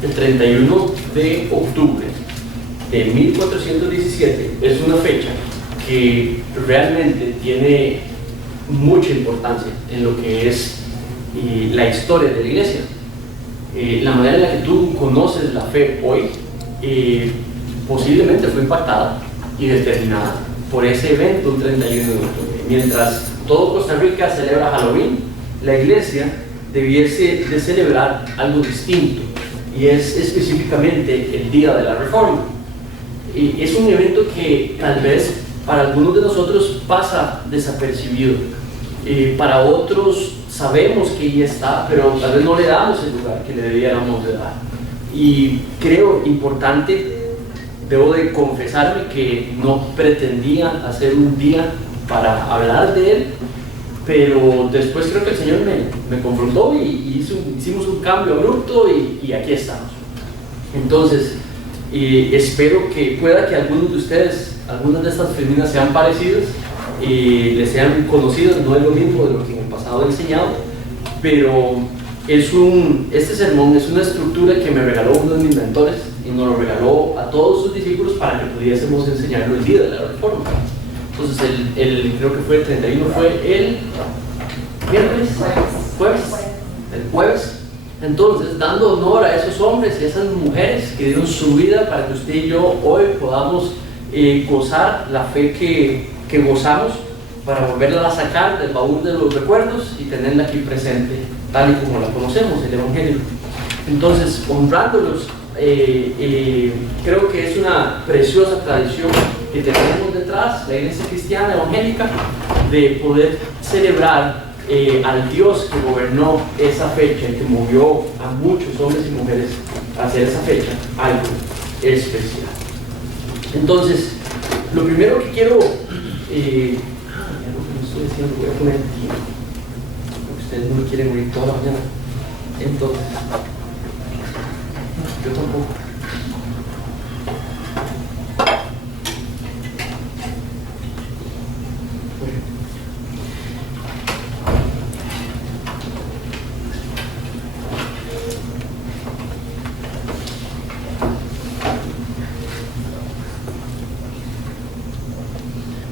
El 31 de octubre de 1417 es una fecha que realmente tiene mucha importancia en lo que es la historia de la iglesia. La manera en la que tú conoces la fe hoy posiblemente fue impactada y determinada por ese evento el 31 de octubre. Mientras todo Costa Rica celebra Halloween, la iglesia debiese de celebrar algo distinto, y es específicamente el Día de la Reforma. Y es un evento que tal vez para algunos de nosotros pasa desapercibido, para otros sabemos que ya está, pero tal vez no le damos el lugar que le debiéramos de dar. Y creo importante, debo de confesarme que no pretendía hacer un día para hablar de él, pero después creo que el Señor me confrontó y hicimos un cambio abrupto y aquí estamos. Entonces, espero que pueda que algunos de ustedes, algunas de estas femeninas sean parecidas y les sean conocidas. No es lo mismo de lo que en el pasado he enseñado, pero este sermón es una estructura que me regaló uno de mis mentores y nos lo regaló a todos sus discípulos para que pudiésemos enseñarlo el día de la Reforma. Entonces, creo que fue el 31, fue el viernes, el jueves. Entonces, dando honor a esos hombres y a esas mujeres que dieron su vida para que usted y yo hoy podamos gozar la fe que gozamos, para volverla a sacar del baúl de los recuerdos y tenerla aquí presente, tal y como la conocemos, el Evangelio. Entonces, honrándolos, creo que es una preciosa tradición que tenemos detrás, la iglesia cristiana evangélica, de poder celebrar al Dios que gobernó esa fecha y que movió a muchos hombres y mujeres a hacer esa fecha algo especial. Entonces, lo primero que quiero, estoy diciendo, voy a poner aquí, porque ustedes no me quieren oír toda la mañana. Entonces, yo tampoco.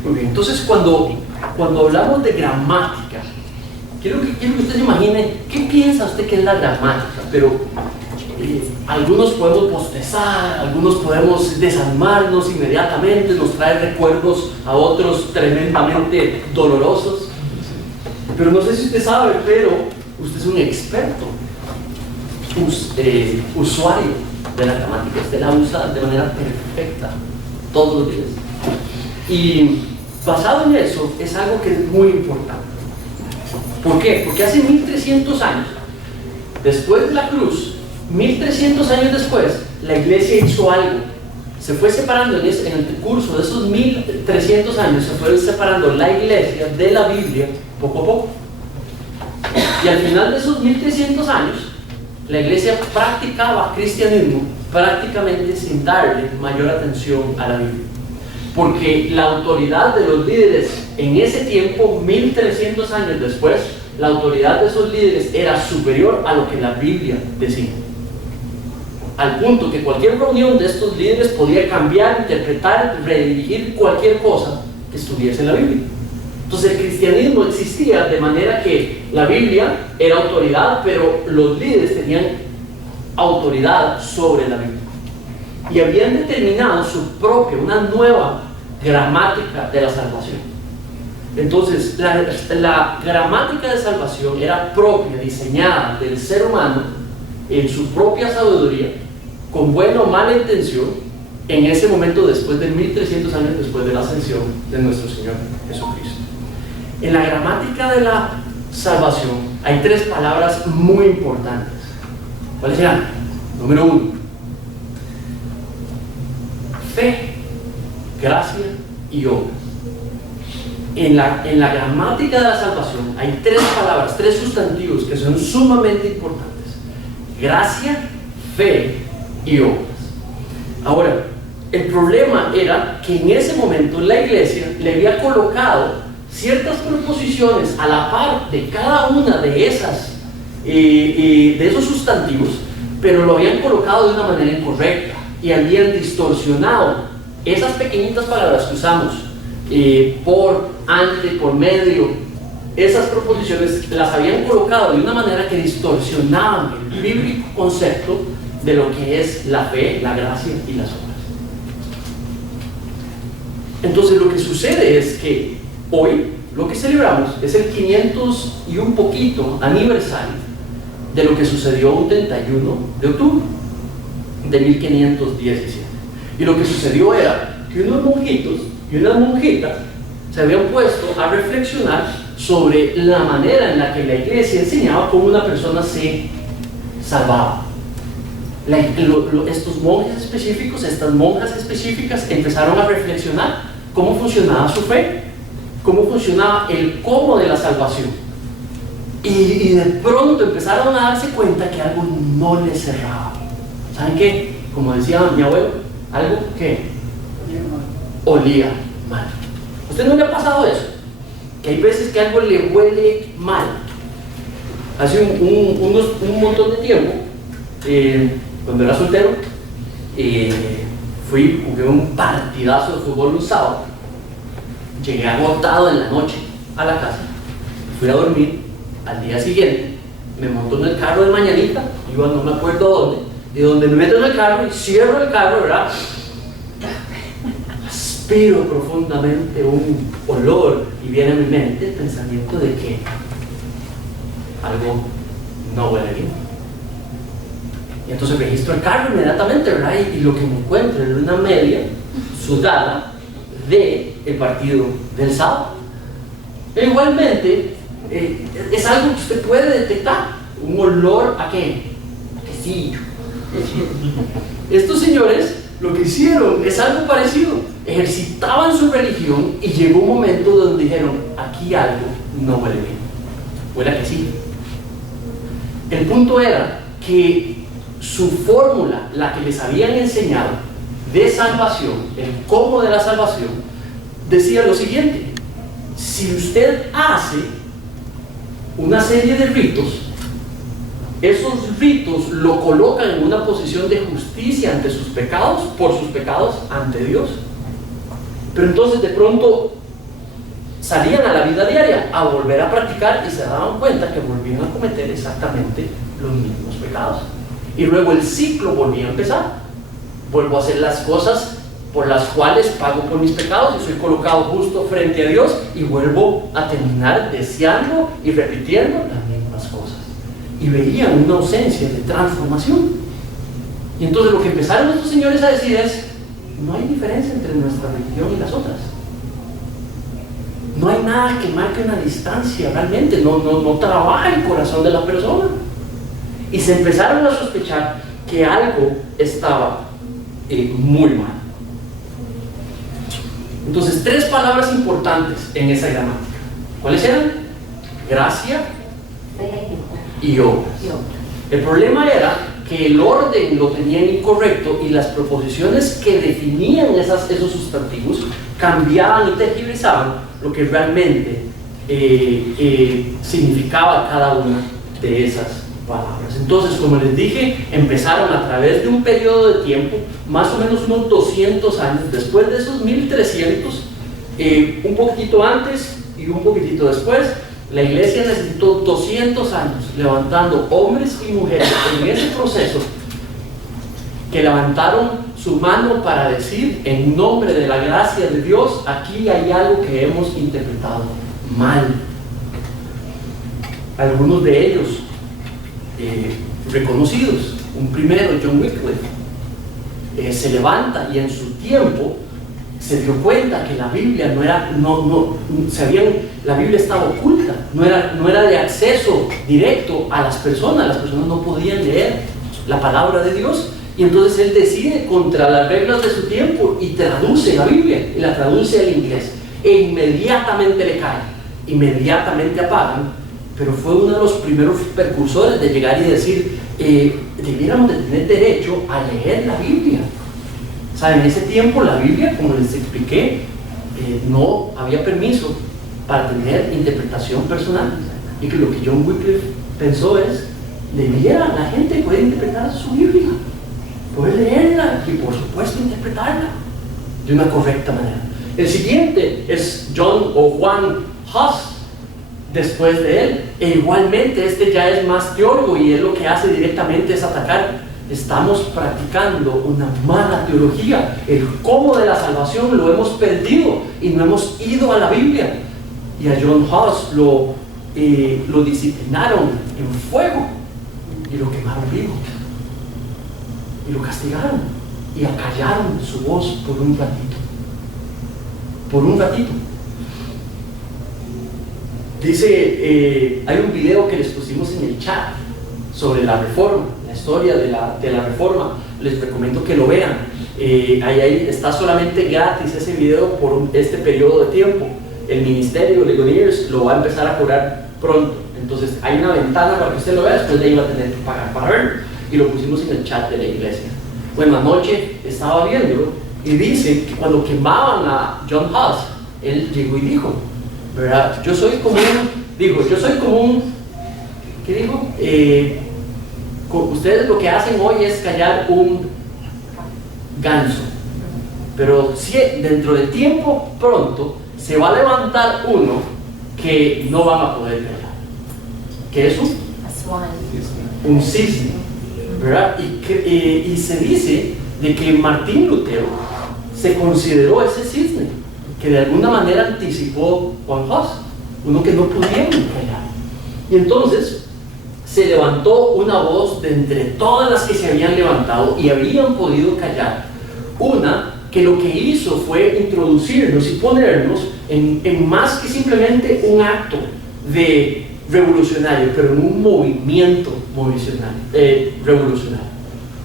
Muy bien, entonces cuando hablamos de gramática, quiero que usted se imagine qué piensa usted que es la gramática. Pero algunos podemos bostezar, algunos podemos desarmarnos inmediatamente, nos trae recuerdos a otros tremendamente dolorosos. Pero no sé si usted sabe, pero usted es un experto, usuario de la gramática. Usted la usa de manera perfecta todos los días. Y basado en eso, es algo que es muy importante. ¿Por qué? Porque hace 1300 años, después de la cruz, 1300 años después, la iglesia hizo algo. Se fue separando en el curso de esos 1300 años, se fue separando la iglesia de la Biblia poco a poco. Y al final de esos 1300 años, la iglesia practicaba cristianismo prácticamente sin darle mayor atención a la Biblia. Porque la autoridad de los líderes en ese tiempo, 1300 años después, la autoridad de esos líderes era superior a lo que la Biblia decía. Al punto que cualquier reunión de estos líderes podía cambiar, interpretar, redirigir cualquier cosa que estuviese en la Biblia. Entonces el cristianismo existía de manera que la Biblia era autoridad, pero los líderes tenían autoridad sobre la Biblia. Y habían determinado su propia, una nueva gramática de la salvación. Entonces, la gramática de salvación era propia, diseñada del ser humano en su propia sabiduría, con buena o mala intención, en ese momento después de 1300 años después de la ascensión de nuestro Señor Jesucristo. En la gramática de la salvación hay tres palabras muy importantes. ¿Cuáles serán? Número 1, fe, gracia y obra. En la gramática de la salvación hay tres palabras, tres sustantivos que son sumamente importantes: gracia, fe y obras. Ahora, el problema era que en ese momento la iglesia le había colocado ciertas preposiciones a la par de cada una de esos sustantivos, pero lo habían colocado de una manera incorrecta y habían distorsionado esas pequeñitas palabras que usamos, por, ante, por medio. Esas proposiciones las habían colocado de una manera que distorsionaban el bíblico concepto de lo que es la fe, la gracia y las obras. Entonces lo que sucede es que hoy lo que celebramos es el 500 y un poquito aniversario de lo que sucedió un 31 de octubre de 1517. Y lo que sucedió era que unos monjitos y unas monjitas se habían puesto a reflexionar sobre la manera en la que la iglesia enseñaba cómo una persona se salvaba. Estos monjes específicos, estas monjas específicas empezaron a reflexionar cómo funcionaba su fe, cómo funcionaba el cómo de la salvación. Y de pronto empezaron a darse cuenta que algo no les cerraba. ¿Saben qué? Como decía mi abuelo, algo que olía mal. ¿A usted no le ha pasado eso? Que hay veces que algo le huele mal. Hace un montón de tiempo, cuando era soltero, jugué un partidazo de fútbol un sábado. Llegué agotado en la noche a la casa, fui a dormir. Al día siguiente me monto en el carro de mañanita, iba no me acuerdo dónde, y donde me meto en el carro y cierro el carro, ¿verdad? Aspiro profundamente un olor y viene a mi mente el pensamiento de que algo no huele bien. Y entonces registro el carro inmediatamente, ¿verdad? Y lo que me encuentro es una media sudada del partido del sábado. Pero igualmente, es algo que usted puede detectar, un olor ¿a qué? A quesillo. Estos señores lo que hicieron es algo parecido, ejercitaban su religión y llegó un momento donde dijeron, aquí algo no huele bien, huele a quesillo. El punto era que su fórmula, la que les habían enseñado de salvación, el cómo de la salvación, decía lo siguiente: si usted hace una serie de ritos, esos ritos lo colocan en una posición de justicia ante sus pecados, por sus pecados ante Dios. Pero entonces de pronto salían a la vida diaria a volver a practicar y se daban cuenta que volvían a cometer exactamente los mismos pecados. Y luego el ciclo volvía a empezar. Vuelvo a hacer las cosas por las cuales pago por mis pecados y soy colocado justo frente a Dios, y vuelvo a terminar deseando y repitiendo las mismas cosas. Y veían una ausencia de transformación. Y entonces lo que empezaron estos señores a decir es: no hay diferencia entre nuestra religión y las otras. No hay nada que marque una distancia realmente, no trabaja el corazón de la persona. Y se empezaron a sospechar que algo estaba muy mal. Entonces, tres palabras importantes en esa gramática. ¿Cuáles eran? Gracia y obras. El problema era que el orden lo tenían incorrecto y las proposiciones que definían esos sustantivos cambiaban y tergiversaban lo que realmente significaba cada una de esas palabras. Entonces, como les dije, empezaron a través de un periodo de tiempo, más o menos unos 200 años, después de esos 1300, un poquitito antes y un poquitito después, la iglesia necesitó 200 años levantando hombres y mujeres en ese proceso, que levantaron su mano para decir: en nombre de la gracia de Dios, aquí hay algo que hemos interpretado mal. Algunos de ellos reconocidos, un primero, John Wycliffe, se levanta y en su tiempo se dio cuenta que la Biblia la Biblia estaba oculta, no era de acceso directo a las personas no podían leer la palabra de Dios, y entonces él decide contra las reglas de su tiempo y traduce la Biblia, y la traduce al inglés, e inmediatamente le cae, inmediatamente apagan. Pero fue uno de los primeros precursores de llegar y decir: debiéramos de tener derecho a leer la Biblia. O sea, en ese tiempo la Biblia, como les expliqué, no había permiso para tener interpretación personal, y que lo que John Wycliffe pensó es: debiera la gente poder interpretar su Biblia, poder leerla y por supuesto interpretarla de una correcta manera. El siguiente es John o Juan Huss, después de él, e igualmente este ya es más teólogo y él lo que hace directamente es atacar. Estamos practicando una mala teología. El cómo de la salvación lo hemos perdido y no hemos ido a la Biblia. Y a John Huss lo disciplinaron en fuego y lo quemaron vivo y lo castigaron y acallaron su voz por un ratito. Dice, hay un video que les pusimos en el chat sobre la reforma, la historia de la reforma. Les recomiendo que lo vean. Ahí está solamente gratis ese video por este periodo de tiempo. El ministerio de Ligoniers lo va a empezar a cobrar pronto. Entonces hay una ventana para que usted lo vea, después de ahí va a tener que pagar para verlo. Y lo pusimos en el chat de la iglesia. Bueno, anoche estaba viéndolo y dice que cuando quemaban a John Huss, él llegó y dijo, ¿verdad? Yo soy como un, ¿qué dijo? Ustedes lo que hacen hoy es callar un ganso, pero si dentro de tiempo pronto se va a levantar uno que no van a poder callar. ¿Qué es un cisne? ¿Verdad? Y se dice de que Martín Lutero se consideró ese cisne que de alguna manera anticipó Juan Huss, uno que no pudieron callar. Y entonces se levantó una voz de entre todas las que se habían levantado y habían podido callar, una que lo que hizo fue introducirnos y ponernos en más que simplemente un acto de revolucionario, pero en un movimiento revolucionario.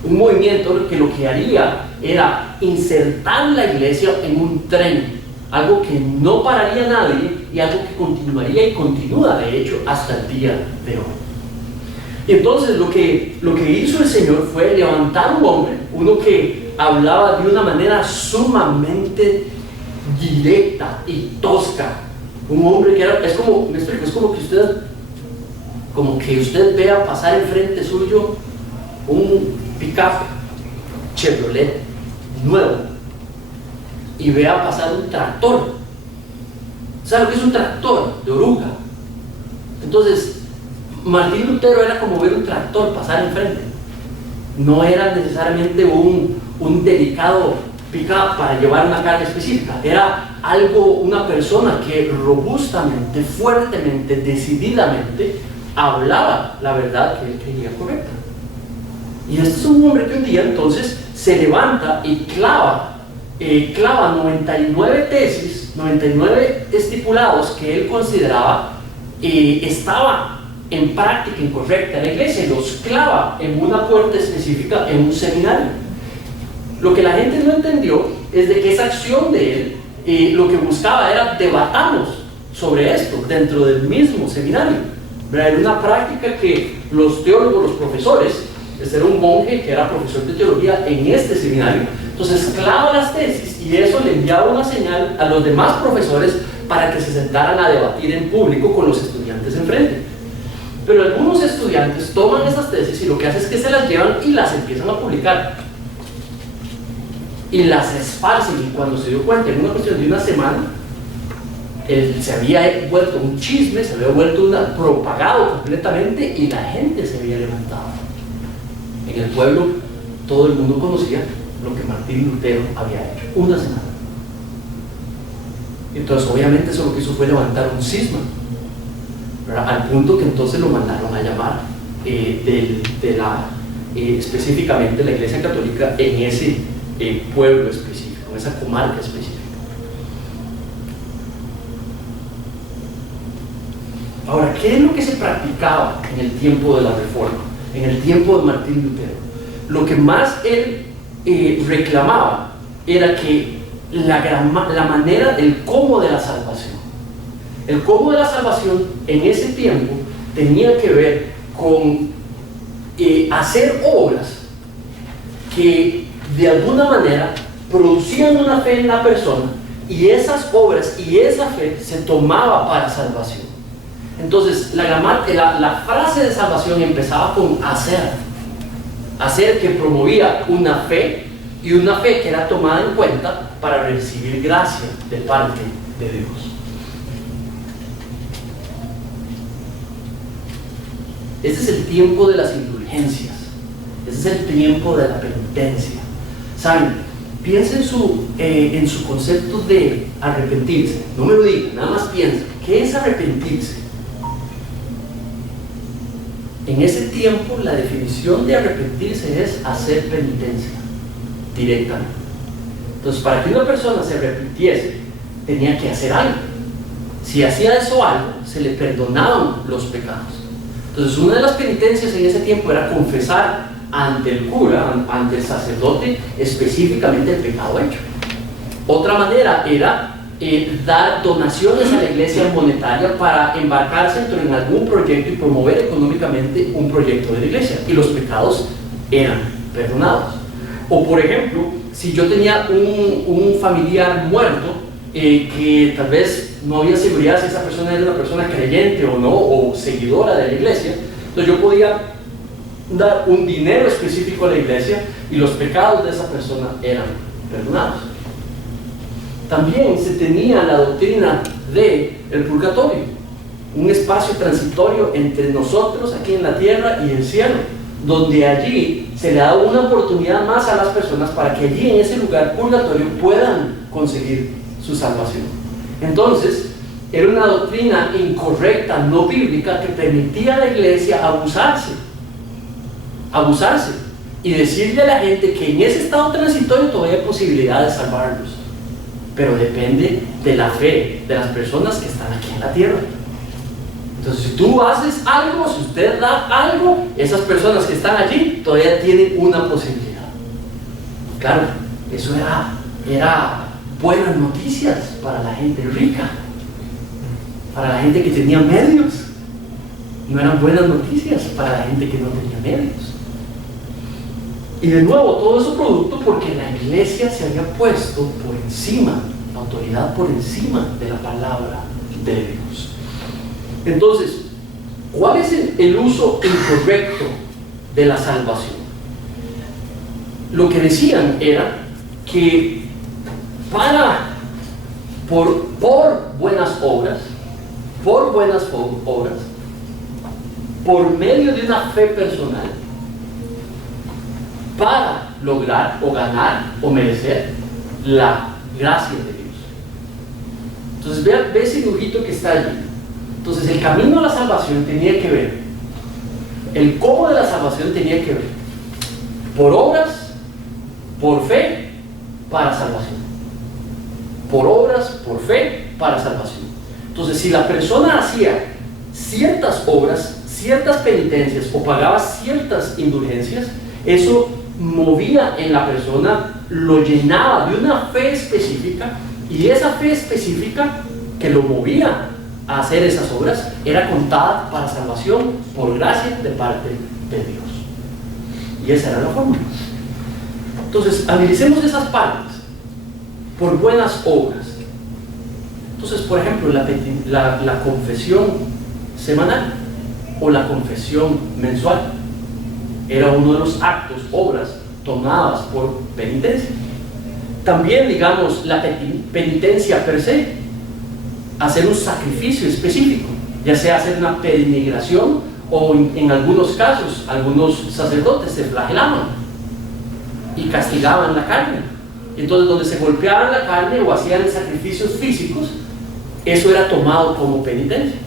Un movimiento que lo que haría era insertar la iglesia en un tren, algo que no pararía nadie y algo que continuaría y continúa de hecho hasta el día de hoy. Y entonces lo que hizo el Señor fue levantar un hombre, uno que hablaba de una manera sumamente directa y tosca, un hombre que era, es como que usted vea pasar enfrente suyo un pick-up Chevrolet nuevo y vea pasar un tractor. ¿Sabe lo que es un tractor de oruga? Entonces Martín Lutero era como ver un tractor pasar enfrente. No era necesariamente un delicado pick-up para llevar una carga específica. Era una persona que robustamente, fuertemente, decididamente hablaba la verdad que él creía correcta. Y este es un hombre que un día entonces se levanta y clava 99 tesis, 99 estipulados que él consideraba estaba en práctica incorrecta en la iglesia, y los clava en una puerta específica en un seminario. Lo que la gente no entendió es de que esa acción de él lo que buscaba era debatarnos sobre esto dentro del mismo seminario. Era una práctica que los teólogos, los profesores, este era un monje que era profesor de teología en este seminario, entonces clava las tesis y eso le enviaba una señal a los demás profesores para que se sentaran a debatir en público con los estudiantes enfrente. Pero algunos estudiantes toman esas tesis y lo que hacen es que se las llevan y las empiezan a publicar y las esparcen, y cuando se dio cuenta en una cuestión de una semana se había vuelto un chisme, se había vuelto propagado completamente y la gente se había levantado. En el pueblo todo el mundo conocía lo que Martín Lutero había hecho una semana. Entonces obviamente eso lo que hizo fue levantar un cisma, ¿verdad? Al punto que entonces lo mandaron a llamar específicamente la Iglesia Católica en ese pueblo específico, en esa comarca específica. Ahora, ¿qué es lo que se practicaba en el tiempo de la Reforma, en el tiempo de Martín Lutero? Lo que más él reclamaba era que la manera, el cómo de la salvación. El cómo de la salvación en ese tiempo tenía que ver con hacer obras que de alguna manera producían una fe en la persona, y esas obras y esa fe se tomaba para salvación. Entonces, la frase de salvación empezaba con hacer que promovía una fe, y una fe que era tomada en cuenta para recibir gracia de parte de Dios. Este es el tiempo de las indulgencias, este es el tiempo de la penitencia. ¿Saben? Piensa en su concepto de arrepentirse. No me lo digan, nada más piensa. ¿Qué es arrepentirse? En ese tiempo la definición de arrepentirse es hacer penitencia directamente. Entonces, para que una persona se arrepintiese, tenía que hacer algo. Si hacía eso algo, se le perdonaban los pecados. Entonces, una de las penitencias en ese tiempo era confesar ante el cura, ante el sacerdote, específicamente el pecado hecho. Otra manera era dar donaciones a la iglesia monetaria para embarcarse en algún proyecto y promover económicamente un proyecto de la iglesia, y los pecados eran perdonados. O por ejemplo, si yo tenía un familiar muerto, que tal vez no había seguridad si esa persona era una persona creyente o no, o seguidora de la iglesia, entonces yo podía dar un dinero específico a la iglesia y los pecados de esa persona eran perdonados. También se tenía la doctrina del purgatorio, un espacio transitorio entre nosotros aquí en la tierra y el cielo, donde allí se le da una oportunidad más a las personas para que allí en ese lugar purgatorio puedan conseguir su salvación. Entonces, era una doctrina incorrecta, no bíblica, que permitía a la iglesia abusarse y decirle a la gente que en ese estado transitorio todavía hay posibilidad de salvarlos, pero depende de la fe de las personas que están aquí en la tierra. Entonces, si tú haces algo, si usted da algo, esas personas que están allí todavía tienen una posibilidad. Claro, eso era buenas noticias para la gente rica, para la gente que tenía medios. No eran buenas noticias para la gente que no tenía medios. Y de nuevo, todo eso producto porque la iglesia se había puesto por encima, la autoridad por encima de la palabra de Dios. Entonces, ¿cuál es el uso incorrecto de la salvación? Lo que decían era que por buenas obras, por medio de una fe personal, para lograr o ganar o merecer la gracia de Dios. Entonces ve ese dibujito que está allí. Entonces el camino a la salvación tenía que ver, el cómo de la salvación tenía que ver por obras, por fe, para salvación. Por obras, por fe, para salvación. Entonces, si la persona hacía ciertas obras, ciertas penitencias o pagaba ciertas indulgencias, eso movía en la persona, lo llenaba de una fe específica, y esa fe específica que lo movía a hacer esas obras era contada para salvación por gracia de parte de Dios. Y esa era la forma. Entonces, analicemos esas partes por buenas obras. Entonces, por ejemplo, la confesión semanal o la confesión mensual era uno de los actos, obras tomadas por penitencia. También, digamos, la penitencia per se, hacer un sacrificio específico, ya sea hacer una peregrinación, o en algunos casos, algunos sacerdotes se flagelaban y castigaban la carne. Entonces, donde se golpeaban la carne o hacían sacrificios físicos, eso era tomado como penitencia.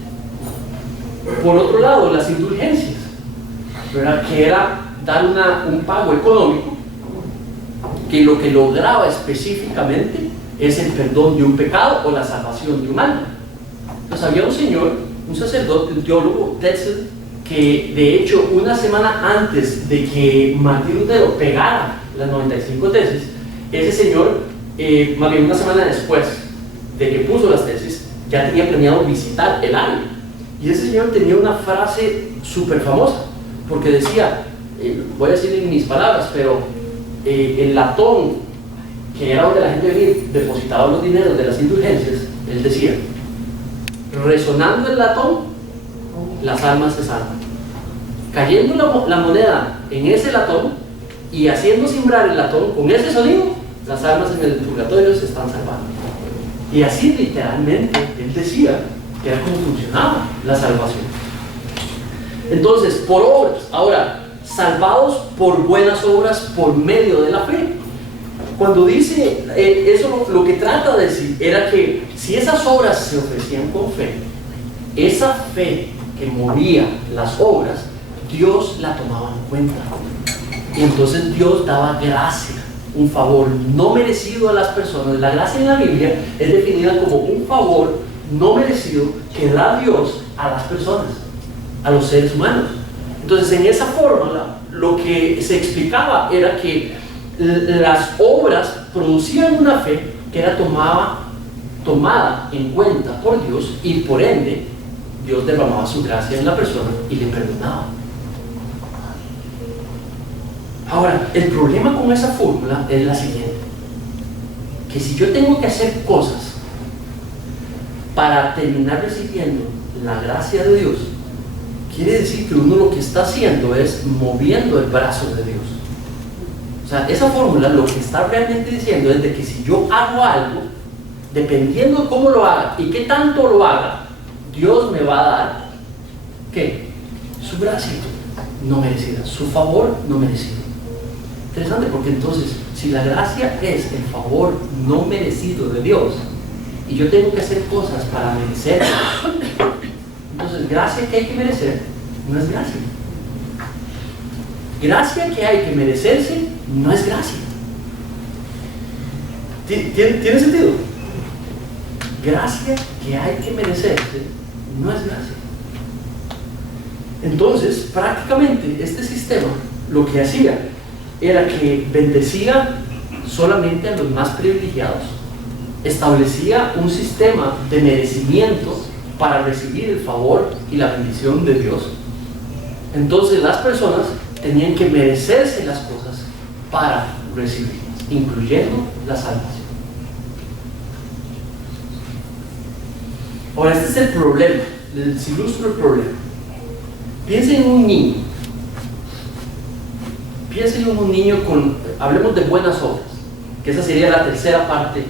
Por otro lado, las indulgencias, ¿verdad?, que era dar un pago económico que lo que lograba específicamente es el perdón de un pecado o la salvación de un alma. Entonces había un señor, un sacerdote, un teólogo, Tetzel, que de hecho una semana antes de que Martín Lutero pegara las 95 tesis, ese señor, más bien una semana después de que puso las tesis, ya tenía planeado visitar el área. Y ese señor tenía una frase súper famosa, porque decía, voy a decir en mis palabras, pero el latón, que era donde la gente venía, depositaba los dineros de las indulgencias, él decía, resonando el latón, las almas se salvan. Cayendo la moneda en ese latón y haciendo cimbrar el latón con ese sonido, las almas en el purgatorio se están salvando. Y así literalmente él decía que era como funcionaba la salvación. Entonces, por obras. Ahora, salvados por buenas obras por medio de la fe. Cuando dice eso, lo que trata de decir era que si esas obras se ofrecían con fe, esa fe que movía las obras, Dios la tomaba en cuenta. Y entonces Dios daba gracia, un favor no merecido a las personas. La gracia en la Biblia es definida como un favor no merecido que da Dios a las personas, a los seres humanos. Entonces, en esa fórmula, lo que se explicaba era que las obras producían una fe que era tomada en cuenta por Dios, y por ende Dios derramaba su gracia en la persona y le perdonaba. Ahora, el problema con esa fórmula es la siguiente: que si yo tengo que hacer cosas para terminar recibiendo la gracia de Dios, quiere decir que uno lo que está haciendo es moviendo el brazo de Dios. O sea, esa fórmula lo que está realmente diciendo es de que si yo hago algo, dependiendo de cómo lo haga y qué tanto lo haga, Dios me va a dar, ¿qué? Su gracia no merecida, su favor no merecido. Interesante, porque entonces, si la gracia es el favor no merecido de Dios, y yo tengo que hacer cosas para merecerlo, entonces gracia que hay que merecer no es gracia. Gracia que hay que merecerse no es gracia. ¿Tiene sentido? Gracia que hay que merecerse no es gracia. Entonces, prácticamente este sistema lo que hacía era que bendecía solamente a los más privilegiados, establecía un sistema de merecimiento para recibir el favor y la bendición de Dios. Entonces las personas tenían que merecerse las cosas para recibirlas, incluyendo la salvación. Ahora, este es el problema, les ilustro el problema. Piensen en un niño. Piensen en un niño hablemos de buenas obras, que esa sería la tercera parte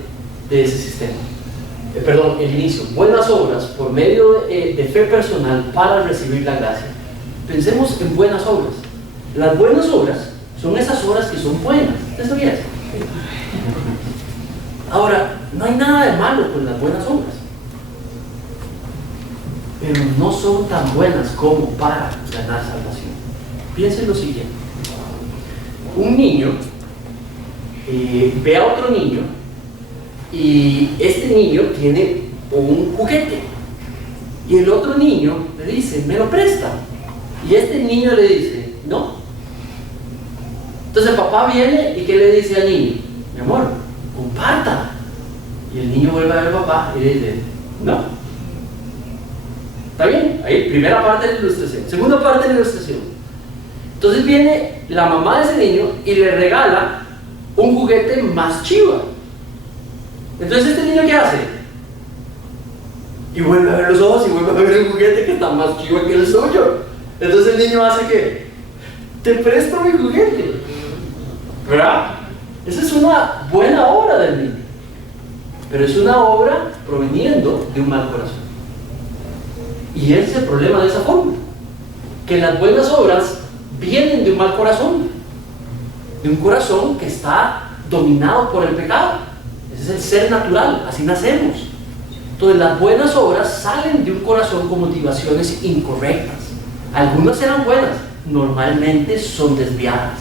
de ese sistema. Perdón, el inicio. Buenas obras por medio de fe personal para recibir la gracia. Pensemos en buenas obras. Las buenas obras son esas obras que son buenas. ¿Usted sabía eso? Ahora, no hay nada de malo con las buenas obras, pero no son tan buenas como para ganar salvación. Piensen lo siguiente: un niño ve a otro niño y este niño tiene un juguete y el otro niño le dice, ¿me lo presta? Y este niño le dice, no. Entonces el papá viene y ¿qué le dice al niño? Mi amor, comparta. Y el niño vuelve a ver al papá y le dice, no. ¿Está bien? Ahí, primera parte de la ilustración. Segunda parte de la ilustración. Entonces viene la mamá de ese niño y le regala un juguete más chiva. Entonces este niño, ¿qué hace? Y vuelve a ver los ojos y vuelve a ver el juguete que está más chiva que el suyo. Entonces el niño hace ¿qué? Te presto mi juguete, ¿verdad? Esa es una buena obra del niño, pero es una obra proveniendo de un mal corazón. Y ese es el problema de esa forma, que las buenas obras vienen de un mal corazón, de un corazón que está dominado por el pecado. Ese es el ser natural, así nacemos. Entonces las buenas obras salen de un corazón con motivaciones incorrectas. Algunas eran buenas, normalmente son desviadas.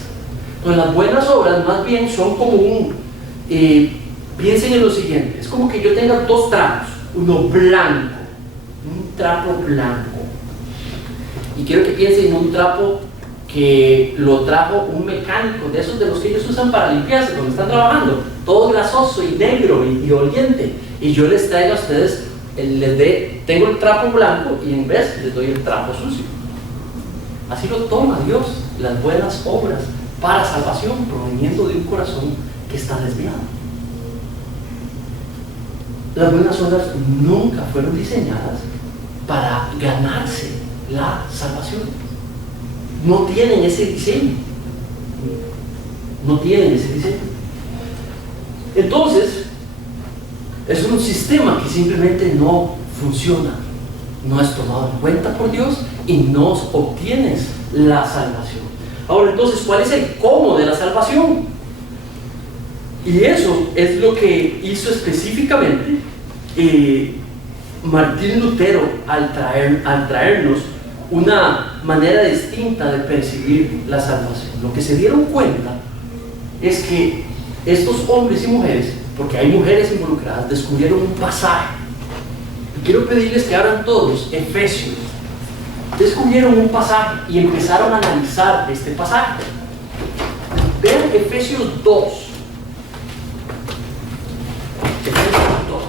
Entonces las buenas obras más bien son como piensen en lo siguiente: es como que yo tenga dos trapos, uno blanco, un trapo blanco, y quiero que piensen en un trapo que lo trajo un mecánico, de esos de los que ellos usan para limpiarse cuando están trabajando, todo grasoso y negro y oliente, y yo les traigo a ustedes, tengo el trapo blanco y en vez les doy el trapo sucio. Así lo toma Dios, las buenas obras para salvación proveniendo de un corazón que está desviado. Las buenas obras nunca fueron diseñadas para ganarse la salvación. No tienen ese diseño. No tienen ese diseño. Entonces, es un sistema que simplemente no funciona. No es tomado en cuenta por Dios y no obtienes la salvación. Ahora, entonces, ¿cuál es el cómo de la salvación? Y eso es lo que hizo específicamente Martín Lutero al traernos una manera distinta de percibir la salvación. Lo que se dieron cuenta es que estos hombres y mujeres, porque hay mujeres involucradas, descubrieron un pasaje. Y quiero pedirles que abran todos Efesios. Descubrieron un pasaje y empezaron a analizar este pasaje. Vean Efesios 2. Efesios 2.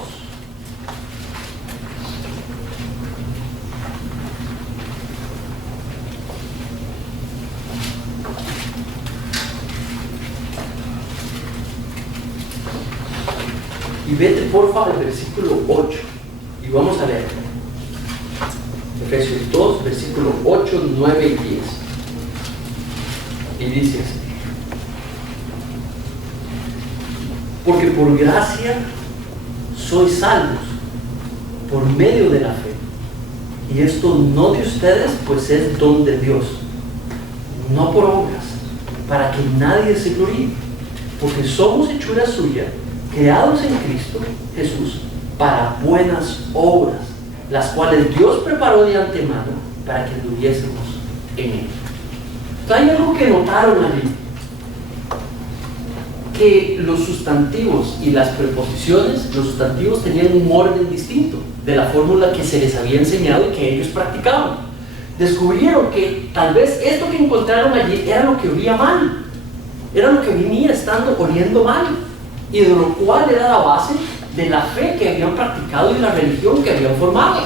Y vete porfa al versículo 8 y vamos a leer. Efesios 2, versículo 8, 9 y 10. Y dice así: porque por gracia sois salvos por medio de la fe. Y esto no de ustedes, pues es don de Dios, no por obras, para que nadie se gloríe, porque somos hechura suya, creados en Cristo Jesús para buenas obras, las cuales Dios preparó de antemano para que anduviésemos en él. Hay algo que notaron allí, que los sustantivos y las preposiciones, los sustantivos tenían un orden distinto de la fórmula que se les había enseñado y que ellos practicaban. Descubrieron que tal vez esto que encontraron allí era lo que olía mal, era lo que venía estando oliendo mal, y de lo cual era la base de la fe que habían practicado y de la religión que habían formado.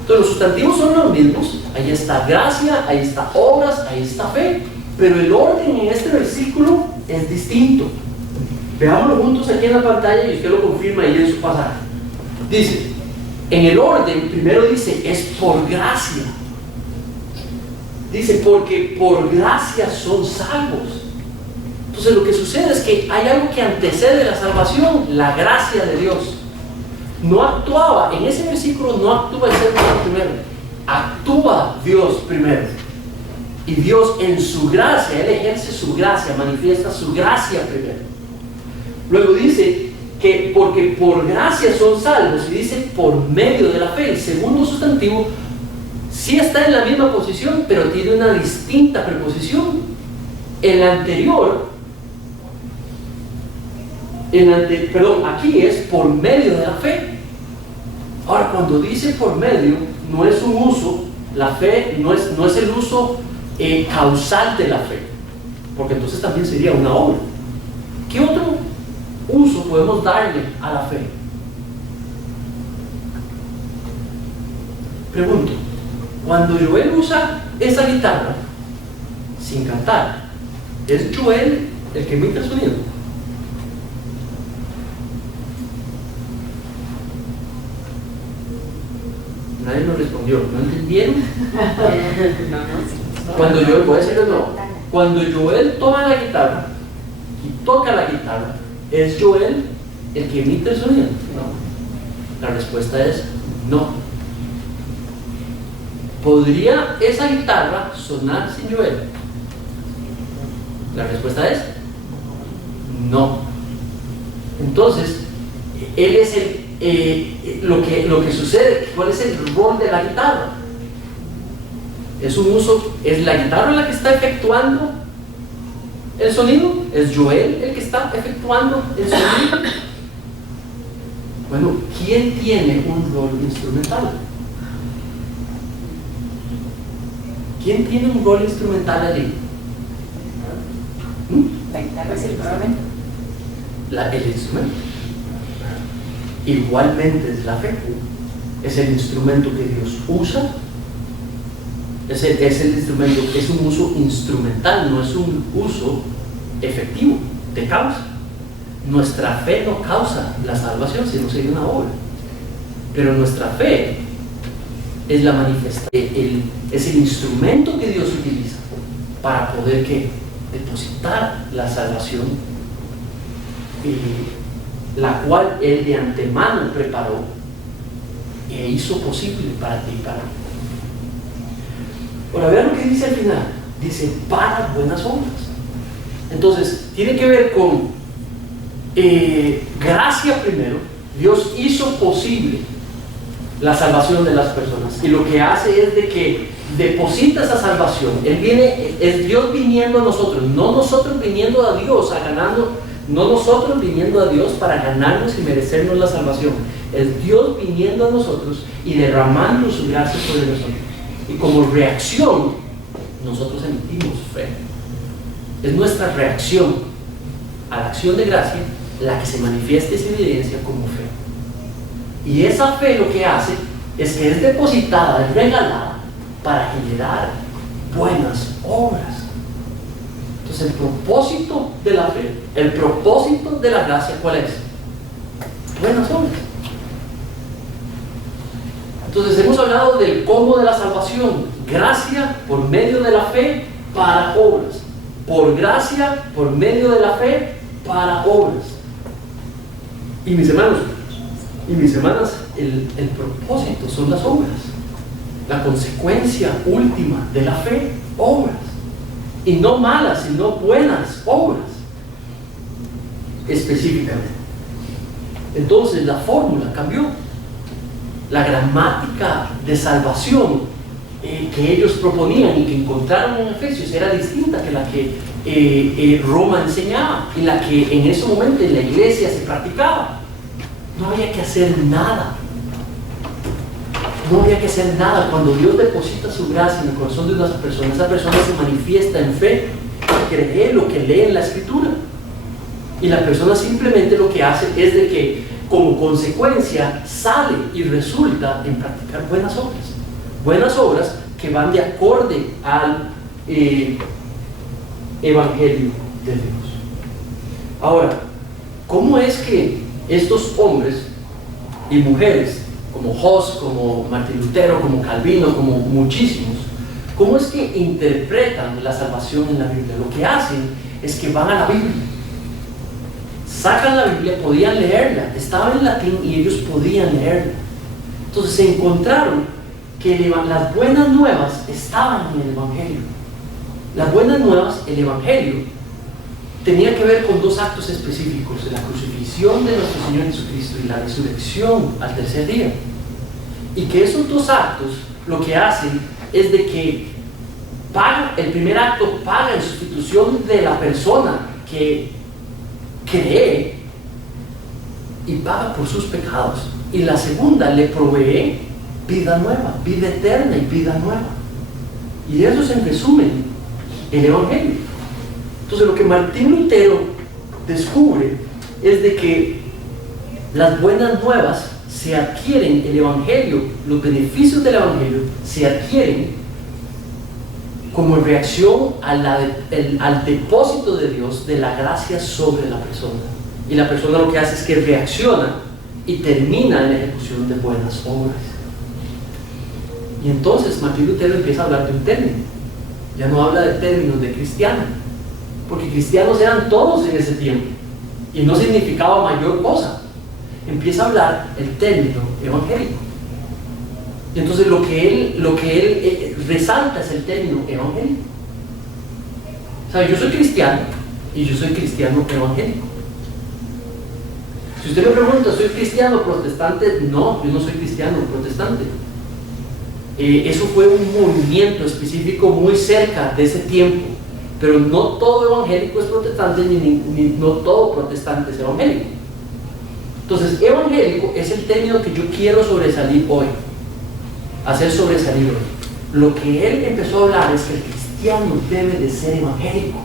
Entonces los sustantivos son los mismos, ahí está gracia, ahí está obras, ahí está fe, pero el orden en este versículo es distinto. Veámoslo juntos aquí en la pantalla y usted lo confirma ahí en su pasaje. Dice, en el orden primero dice, es por gracia. Dice, porque por gracia son salvos. Entonces lo que sucede es que hay algo que antecede la salvación, la gracia de Dios. No actuaba, en ese versículo no actúa el ser humano primero, actúa Dios primero. Y Dios en su gracia, Él ejerce su gracia, manifiesta su gracia primero. Luego dice que porque por gracia son salvos, y dice por medio de la fe. El segundo sustantivo sí está en la misma posición, pero tiene una distinta preposición. El anterior, aquí es por medio de la fe. Ahora, cuando dice por medio, no es un uso, la fe no es el uso causal de la fe, porque entonces también sería una obra. ¿Qué otro uso podemos darle a la fe? Pregunto, cuando Joel usa esa guitarra sin cantar, ¿es Joel el que emite el sonido? Nadie nos respondió, ¿no entendieron? Cuando Joel, voy a decirlo de nuevo, cuando Joel toma la guitarra y toca la guitarra, ¿es Joel el que emite el sonido? No. La respuesta es no. ¿Podría esa guitarra sonar sin Joel? La respuesta es no. Entonces, él es lo que sucede. ¿Cuál es el rol de la guitarra? Es un uso, es la guitarra la que está efectuando el sonido, es Joel el que está efectuando el sonido. Bueno, ¿quién tiene un rol instrumental? ¿Quién tiene un rol instrumental allí? La guitarra es el instrumento. El instrumento. Igualmente es la fe. Es el instrumento que Dios usa. Es el instrumento, es un uso instrumental, no es un uso efectivo de causa. Nuestra fe no causa la salvación, sino sería una obra. Pero nuestra fe es la manifestación, es el instrumento que Dios utiliza para poder depositar la salvación, la cual Él de antemano preparó e hizo posible para ti y para mí. Ahora vean lo que dice al final. Dice, para buenas obras. Entonces, tiene que ver con gracia primero. Dios hizo posible la salvación de las personas. Y lo que hace es de que deposita esa salvación. Es Dios viniendo a nosotros, no nosotros viniendo a Dios, no nosotros viniendo a Dios para ganarnos y merecernos la salvación. Es Dios viniendo a nosotros y derramando su gracia sobre nosotros. Y como reacción, nosotros emitimos fe. Es nuestra reacción a la acción de gracia la que se manifiesta y se evidencia como fe. Y esa fe lo que hace es que es depositada, es regalada para generar buenas obras. Entonces el propósito de la fe, el propósito de la gracia, ¿cuál es? Buenas obras. Entonces hemos hablado del cómo de la salvación. Gracia por medio de la fe para obras. Por gracia por medio de la fe para obras. Y mis hermanos y mis hermanas, el propósito son las obras. La consecuencia última de la fe, obras. Y no malas, sino buenas obras. Específicamente. Entonces la fórmula cambió. La gramática de salvación que ellos proponían y que encontraron en Efesios era distinta que la que Roma enseñaba y la que en ese momento en la iglesia se practicaba. No había que hacer nada. No había que hacer nada. Cuando Dios deposita su gracia en el corazón de una persona, esa persona se manifiesta en fe, cree lo que lee en la Escritura. Y la persona simplemente lo que hace es de que como consecuencia sale y resulta en practicar buenas obras. Buenas obras que van de acorde al Evangelio de Dios. Ahora, ¿cómo es que estos hombres y mujeres, como Hus, como Martín Lutero, como Calvino, como muchísimos, cómo es que interpretan la salvación en la Biblia? Lo que hacen es que van a la Biblia, sacan la Biblia, podían leerla, estaba en latín y ellos podían leerla. Entonces se encontraron que las buenas nuevas estaban en el Evangelio. Las buenas nuevas, el Evangelio, tenía que ver con dos actos específicos: la crucifixión de nuestro Señor Jesucristo y la resurrección al tercer día. Y que esos dos actos lo que hacen es de que el primer acto paga en sustitución de la persona que cree y paga por sus pecados, y la segunda le provee vida nueva, vida eterna y vida nueva. Y eso es en resumen el Evangelio. Entonces lo que Martín Lutero descubre es de que las buenas nuevas se adquieren, el Evangelio, los beneficios del Evangelio se adquieren como reacción al depósito de Dios de la gracia sobre la persona. Y la persona lo que hace es que reacciona y termina en la ejecución de buenas obras. Y entonces Martín Lutero empieza a hablar de un término. Ya no habla de términos de cristiano, porque cristianos eran todos en ese tiempo y no significaba mayor cosa. Empieza a hablar el término evangélico. Y entonces lo que él resalta es el término evangélico. ¿Sabe? Yo soy cristiano y yo soy cristiano evangélico. Si usted me pregunta, ¿soy cristiano protestante? No, yo no soy cristiano protestante. Eso fue un movimiento específico muy cerca de ese tiempo, pero no todo evangélico es protestante, ni no todo protestante es evangélico. Entonces, evangélico es el término que yo quiero sobresalir hoy, hacer sobresalir hoy. Lo que él empezó a hablar es que el cristiano debe de ser evangélico.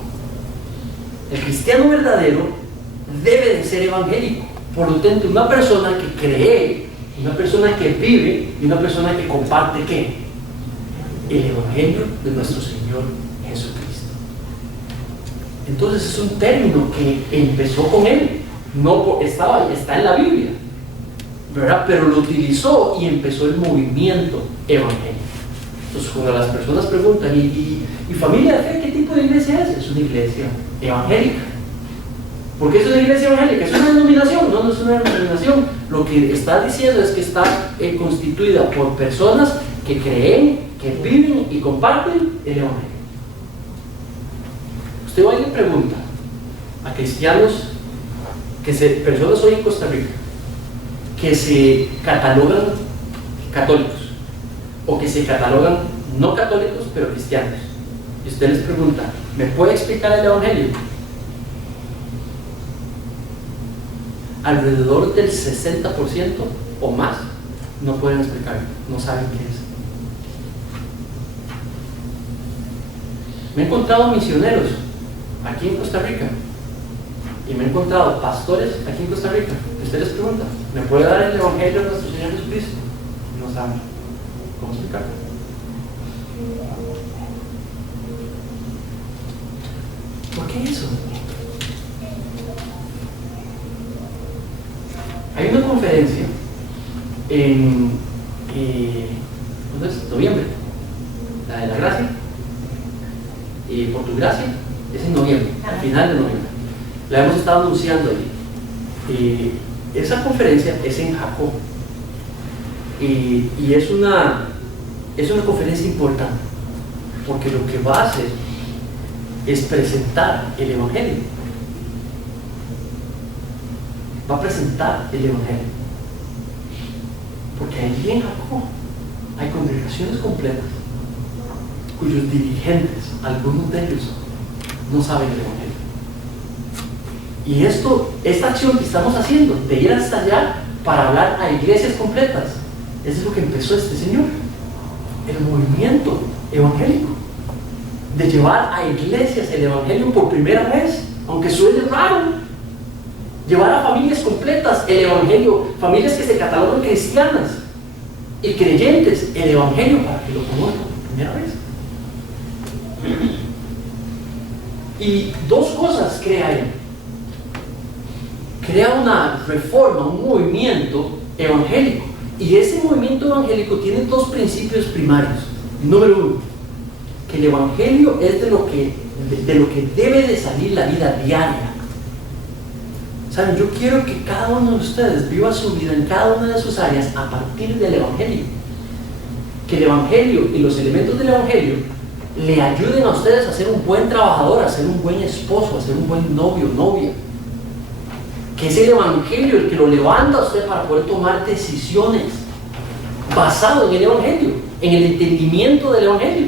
El cristiano verdadero debe de ser evangélico. Por lo tanto, una persona que cree, una persona que vive y una persona que comparte ¿qué? El Evangelio de nuestro Señor Jesucristo. Entonces es un término que empezó con él, está en la Biblia. ¿verdad? Pero lo utilizó y empezó el movimiento evangélico. Entonces, cuando las personas preguntan, ¿y familia de fe qué tipo de iglesia es? Es una iglesia evangélica. ¿Por qué es una iglesia evangélica? ¿Es una denominación? No, no es una denominación. Lo que está diciendo es que está constituida por personas que creen, que viven y comparten el evangelio. Usted va y le pregunta a cristianos, personas hoy en Costa Rica, que se catalogan católicos o que se catalogan no católicos pero cristianos, y usted les pregunta, ¿me puede explicar el evangelio? Alrededor del 60% o más no pueden explicarlo, no saben qué es. Me he encontrado misioneros aquí en Costa Rica y me he encontrado pastores aquí en Costa Rica que usted les pregunta, ¿me puede dar el evangelio de nuestro Señor Jesucristo? No saben cómo explicarlo. ¿Por qué eso? Hay una conferencia en ¿cuándo es? Noviembre, la de la gracia, por tu gracia, es en noviembre, al final de noviembre. La hemos estado anunciando ahí. Esa conferencia es en Jacob y es una conferencia importante porque lo que va a hacer es presentar el evangelio. Va a presentar el evangelio, porque allí en Jacob hay congregaciones completas cuyos dirigentes, algunos de ellos, no saben el evangelio. Y esta acción que estamos haciendo de ir hasta allá para hablar a iglesias completas, eso es lo que empezó este señor, el movimiento evangélico, de llevar a iglesias el evangelio por primera vez, aunque suene raro. Llevar a familias completas el evangelio, familias que se catalogan cristianas y creyentes, el evangelio para que lo conozcan por primera vez. Y dos cosas crea él. Crea una reforma, un movimiento evangélico. Y ese movimiento evangélico tiene dos principios primarios. Número uno, que el evangelio es de lo que debe de salir la vida diaria. ¿Saben? Yo quiero que cada uno de ustedes viva su vida en cada una de sus áreas a partir del evangelio. Que el evangelio y los elementos del evangelio le ayuden a ustedes a ser un buen trabajador, a ser un buen esposo, a ser un buen novio, novia. Que es el evangelio el que lo levanta a usted para poder tomar decisiones basado en el evangelio, en el entendimiento del evangelio.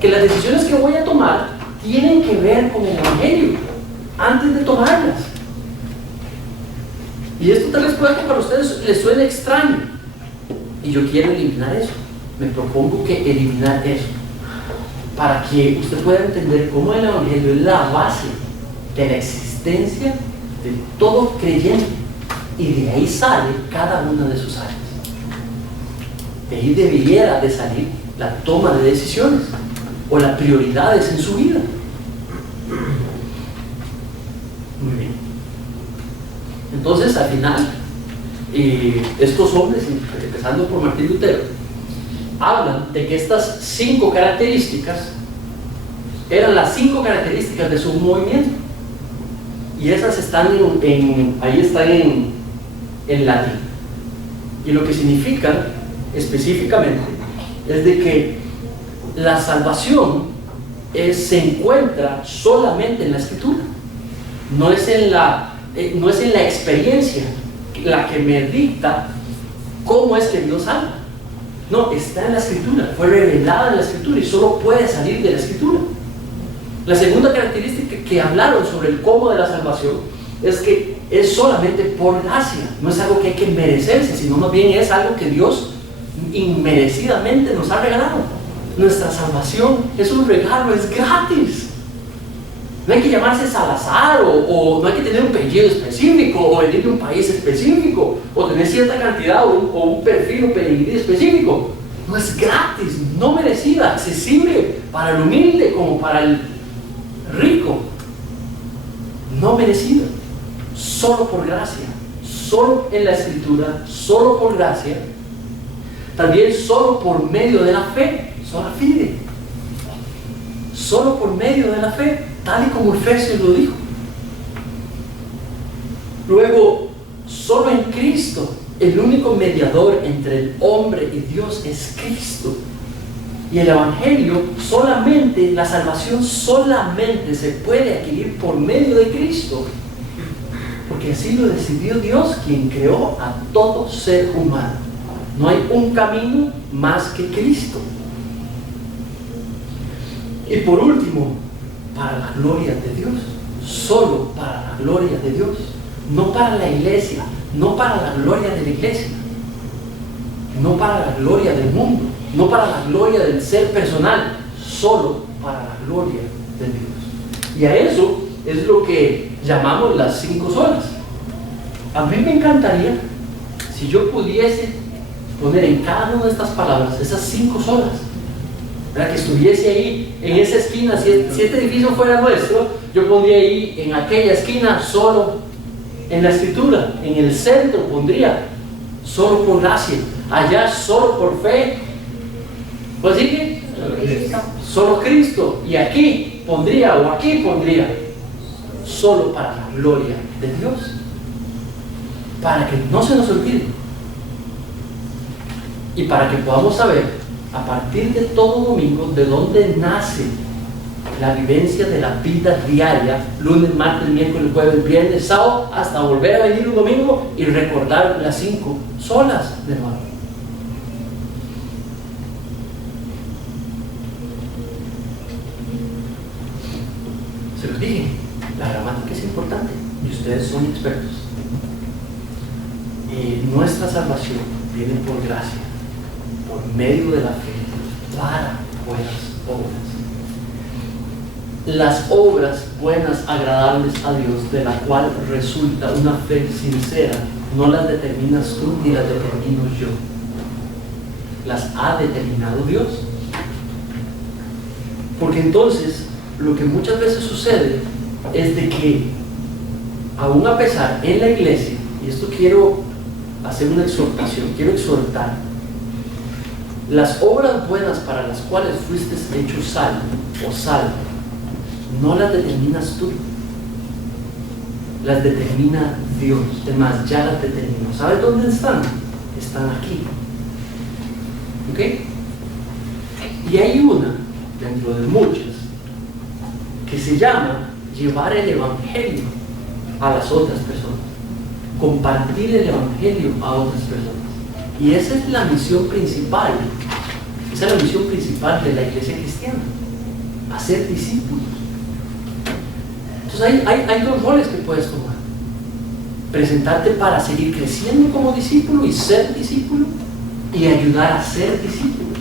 Que las decisiones que voy a tomar tienen que ver con el evangelio antes de tomarlas. Y esto tal vez pueda que para ustedes les suene extraño, y yo quiero eliminar eso. Me propongo que eliminar eso para que usted pueda entender cómo el evangelio es la base de la existencia de todo creyente, y de ahí sale cada una de sus áreas. De ahí debiera de salir la toma de decisiones o las prioridades en su vida. Muy bien. Entonces, al final, estos hombres, empezando por Martín Lutero, hablan de que estas 5 características eran las 5 características de su movimiento. Y esas están ahí están en latín. Y lo que significan específicamente es de que la salvación se encuentra solamente en la Escritura. No es en la experiencia la que me dicta cómo es que Dios salva. No, está en la Escritura, fue revelada en la Escritura y solo puede salir de la Escritura. La segunda característica que hablaron sobre el cómo de la salvación es que es solamente por gracia, no es algo que hay que merecerse, sino más bien es algo que Dios inmerecidamente nos ha regalado. Nuestra salvación es un regalo, es gratis. No hay que llamarse Salazar o no hay que tener un apellido específico o venir de un país específico o tener cierta cantidad o un perfil o pedigrí específico. No, es gratis, no merecida, accesible para el humilde como para el rico. No merecida, solo por gracia, solo en la Escritura, solo por gracia, también solo por medio de la fe, sola fide, solo por medio de la fe, tal y como Efesios lo dijo. Luego, solo en Cristo, el único mediador entre el hombre y Dios es Cristo. Y el Evangelio solamente, la salvación solamente se puede adquirir por medio de Cristo, porque así lo decidió Dios, quien creó a todo ser humano. No hay un camino más que Cristo. Y por último, para la gloria de Dios, solo para la gloria de Dios, no para la iglesia, no para la gloria de la iglesia, no para la gloria del mundo, no para la gloria del ser personal, solo para la gloria de Dios. Y a eso es lo que llamamos las 5 solas. A mí me encantaría si yo pudiese poner en cada una de estas palabras esas 5 solas, para que estuviese ahí en esa esquina. Si este edificio fuera nuestro, yo pondría ahí en aquella esquina solo en la Escritura, en el centro pondría solo por gracia, allá solo por fe, pues sigue solo Cristo, y aquí pondría solo para la gloria de Dios, para que no se nos olvide y para que podamos saber a partir de todo domingo de dónde nace la vivencia de la vida diaria, lunes, martes, miércoles, jueves, viernes, sábado, hasta volver a venir un domingo y recordar las 5 solas de nuevo. Se los dije, la gramática es importante y ustedes son expertos. Nuestra salvación viene por gracia, por medio de la fe, para buenas obras. Las obras buenas, agradables a Dios, de la cual resulta una fe sincera, no las determinas tú ni las determino yo. Las ha determinado Dios. Porque entonces, lo que muchas veces sucede es de que, aún a pesar en la iglesia, y esto quiero hacer una exhortación, quiero exhortar, las obras buenas para las cuales fuiste hecho salvo o salvo, no las determinas tú, las determina Dios. Además, ya las determinó. ¿Sabes dónde están? Están aquí. ¿Ok? Y hay una, dentro de muchas, que se llama llevar el Evangelio a las otras personas, compartir el Evangelio a otras personas. Y esa es la misión principal, esa es la misión principal de la iglesia cristiana, hacer discípulos. Entonces hay 2 roles que puedes tomar: presentarte para seguir creciendo como discípulo y ser discípulo, y ayudar a ser discípulos.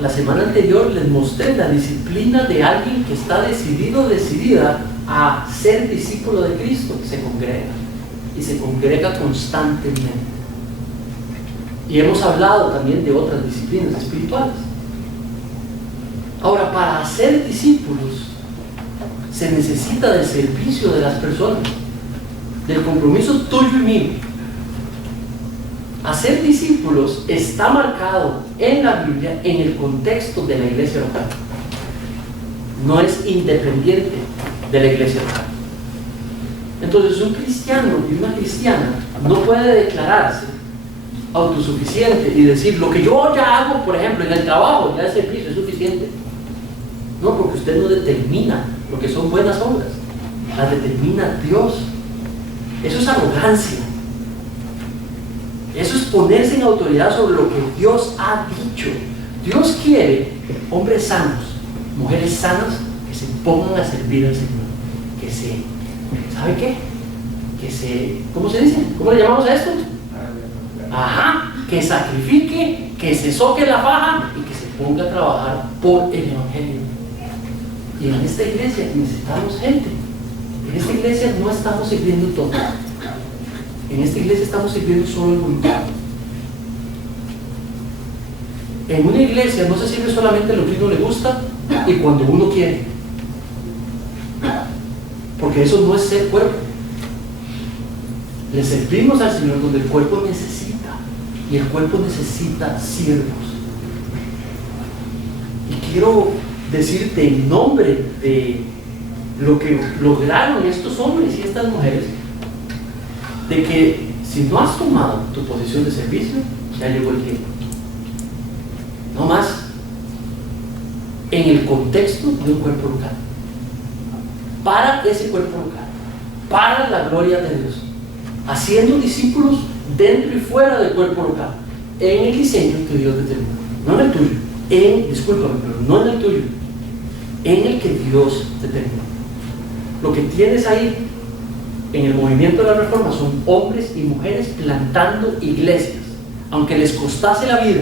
La semana anterior les mostré la disciplina de alguien que está decidida a ser discípulo de Cristo, que se congrega y se congrega constantemente. Y hemos hablado también de otras disciplinas espirituales. Ahora, para ser discípulos se necesita del servicio de las personas, del compromiso tuyo y mío. Hacer discípulos está marcado en la Biblia en el contexto de la iglesia local. No es independiente de la iglesia local. Entonces, un cristiano y una cristiana no puede declararse autosuficiente y decir: lo que yo ya hago, por ejemplo, en el trabajo, ya es servicio, es suficiente. No, porque usted no determina lo que son buenas obras, las determina Dios. Eso es arrogancia. Eso es ponerse en autoridad sobre lo que Dios ha dicho. Dios quiere hombres sanos, mujeres sanas, que se pongan a servir al Señor, que se, ¿sabe qué? Que se, ¿cómo se dice? ¿Cómo le llamamos a esto? Ajá, que sacrifique, que se soque la faja y que se ponga a trabajar por el Evangelio. Y en esta iglesia necesitamos gente. En esta iglesia no estamos sirviendo todo. En esta iglesia estamos sirviendo solo el voluntario. En una iglesia no se sirve solamente lo que uno le gusta y cuando uno quiere, porque eso no es ser cuerpo. Le servimos al Señor donde el cuerpo necesita. Y el cuerpo necesita siervos. Y quiero decirte en nombre de lo que lograron estos hombres y estas mujeres, de que si no has tomado tu posición de servicio, ya llegó el tiempo. No más en el contexto de un cuerpo local. Para ese cuerpo local. Para la gloria de Dios. Haciendo discípulos dentro y fuera del cuerpo local. En el diseño que Dios determinó. No en el tuyo. Discúlpame, pero no en el tuyo. En el que Dios determinó. Lo que tienes ahí en el movimiento de la Reforma son hombres y mujeres plantando iglesias, aunque les costase la vida,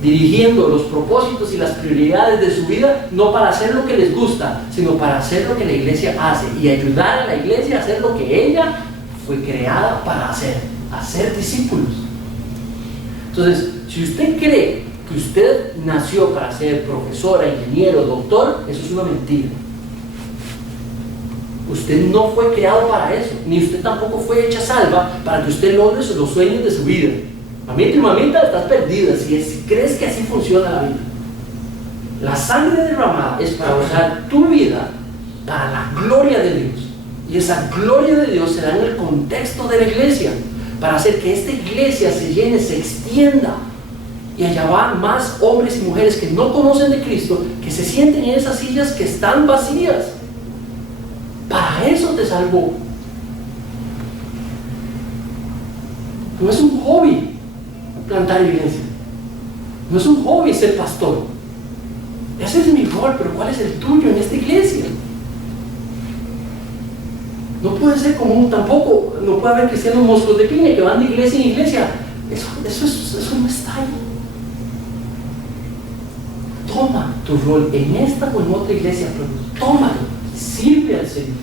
dirigiendo los propósitos y las prioridades de su vida, no para hacer lo que les gusta, sino para hacer lo que la iglesia hace y ayudar a la iglesia a hacer lo que ella fue creada para hacer discípulos. Entonces, si usted cree que usted nació para ser profesora, ingeniero, doctor, eso es una mentira. Usted no fue creado para eso, ni usted tampoco fue hecha salva para que usted logre los sueños de su vida. Mamita y mamita, estás perdida si crees que así funciona la vida. La sangre derramada es para usar tu vida para la gloria de Dios. Y esa gloria de Dios se da en el contexto de la iglesia, para hacer que esta iglesia se llene, se extienda, y allá van más hombres y mujeres que no conocen de Cristo, que se sienten en esas sillas que están vacías. Para eso te salvó. No es un hobby plantar iglesia. No es un hobby ser pastor. Ese es mi rol, pero ¿cuál es el tuyo en esta iglesia? No puede ser común tampoco. No puede haber cristianos monstruos de piña que van de iglesia en iglesia. Eso no está ahí. Toma tu rol en esta o en otra iglesia, pero tómalo. Sirve al Señor.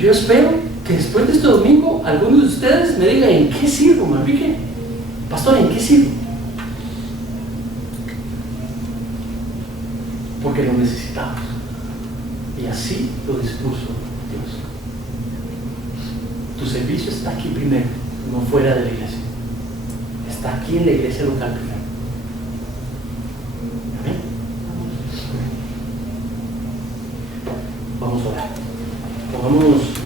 Yo espero que después de este domingo algunos de ustedes me digan: ¿en qué sirvo, Manrique? Pastor, ¿en qué sirvo? Porque lo necesitamos. Y así lo dispuso Dios. Tu servicio está aquí primero, no fuera de la iglesia. Está aquí en la iglesia local primero.